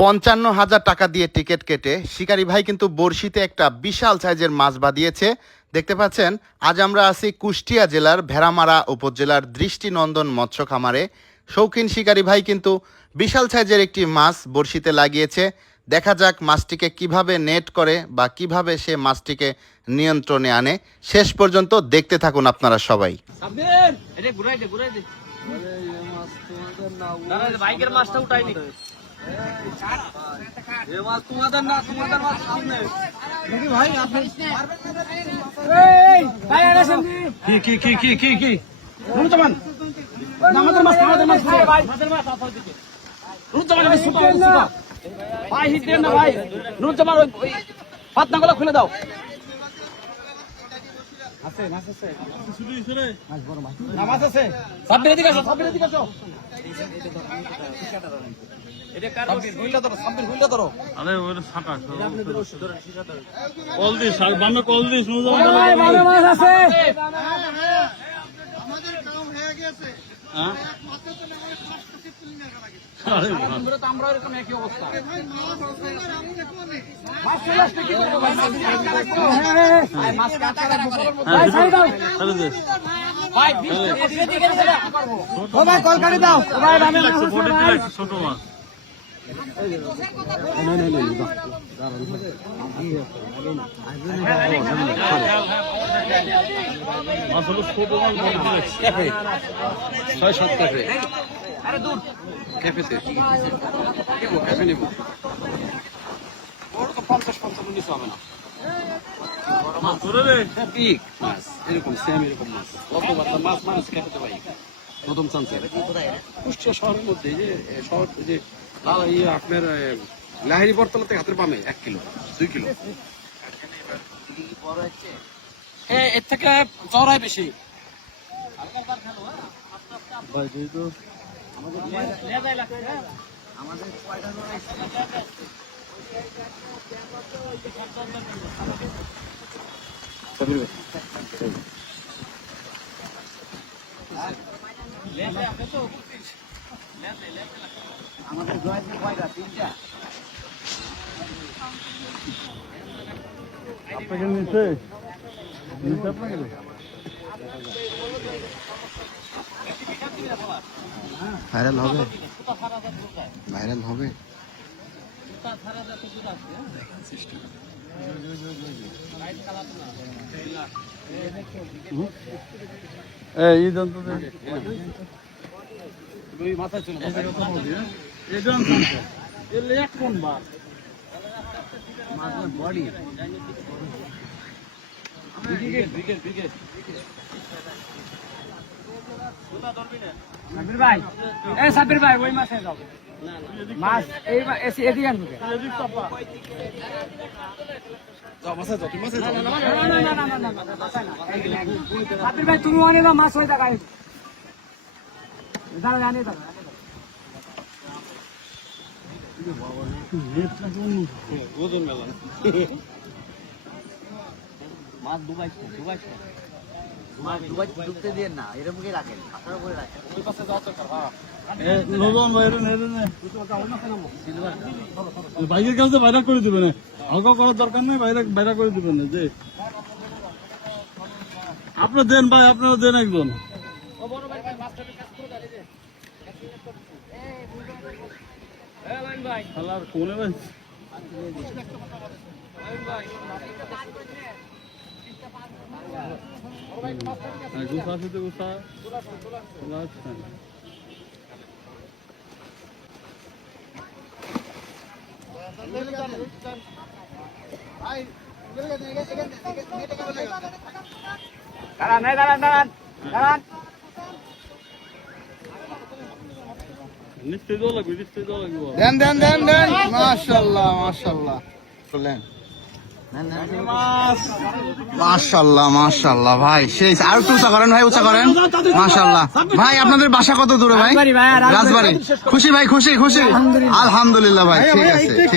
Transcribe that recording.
55,000 টাকা দিয়ে টিকিট কেটে শিকারী ভাই কিন্তু বড়শিতে একটা বিশাল সাইজের মাছ বাঁধিয়েছে। দেখতে পাচ্ছেন, আজ আমরা আছি কুষ্টিয়া জেলার ভেড়ামারা উপজেলার দৃষ্টিনন্দন মৎস্য খামারে। শৌখিন শিকারী ভাই কিন্তু বিশাল সাইজের একটি মাছ বড়শিতে লাগিয়েছে। দেখা যাক মাছটিকে কিভাবে নেট করে বা কিভাবে সে মাছটিকে নিয়ন্ত্রণে আনে। শেষ পর্যন্ত দেখতে থাকুন আপনারা সবাই। খুলে দাও। আমরা এরকম একই অবস্থা। ছোট মাছ ক্যাফেতে ক্যাফে নিব। ওর তো 50-55 নিচে হবে না। পিক মাছ এরকম সেম এরকম মাছ কত বাচ্চা মাছ মাছ ক্যাফেতে ভাই প্রথম চান্সে কুষ্টিয়া শহরের মধ্যে যে শহর যে আপনার লাহিড়ি বটতলা থেকে হাতের বামে 1 কিলো 2 কিলো এর থেকে চড়াই বেশি। আমাদের জয়েন্টে কয়টা? 3টা। আপনাকে নিচে আপনাকে ভাইরাল হবে, ভাইরাল হবে। এই যন্ত্র মাথায় চলে বডি সাবির ভাই, এই সাবির ভাই ওই মাছে যাও মাছ এই এদিকে আনবে সাবির ভাই তুমি অনেক মাছ হয়ে থাকা জানে ওজন মেলা মাছ দুবাই ঢুকতে দিয়ে না এরকম রাখেন আপনারা করে রাখেন ওই পাশে যাওয়া দরকার। বাইরের কাছে বাইরে করে দিবেন, আলগা করার দরকার নেই, বাইরে করে দিবেন যে আপনার দেন ভাই, আপনারা দেন একজন কোনে ভাই গুছা শুধু গুছা নিশ্চয় দেওয়া লাগবে, নিশ্চয় দেওয়া লাগবে। দেন মাশাআল্লাহ মাশাআল্লাহ চলেন মাশাআল্লাহ মাশাআল্লাহ ভাই সেই আর একটু উঁচা করেন ভাই, উঁচা করেন। মাশাআল্লাহ ভাই, আপনাদের বাসা কত দূরে ভাই? রাজবাড়ি। খুশি ভাই, খুশি আলহামদুলিল্লাহ ভাই, ঠিক আছে।